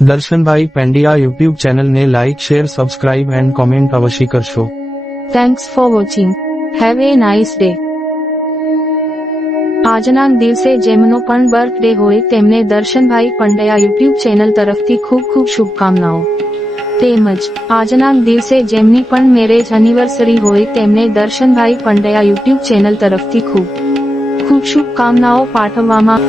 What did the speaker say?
Darshanbhai પેંડિયા YouTube ચેનલને like share subscribe and comment અવશ્ય કરશો. Thanks for watching. Have a nice day. આજના દિવસે જેમનો પણ બર્થડે હોય તેમને દર્શનભાઈ પંડ્યા યુટ્યુબ ચેનલ તરફથી ખૂબ ખૂબ શુભકામનાઓ. તેમજ આજના દિવસે જેમની પણ મેરેજ એનિવર્સરી હોય તેમને દર્શનભાઈ પંડ્યા યુટ્યુબ ચેનલ તરફથી ખૂબ ખૂબ શુભકામનાઓ પાઠવવામાં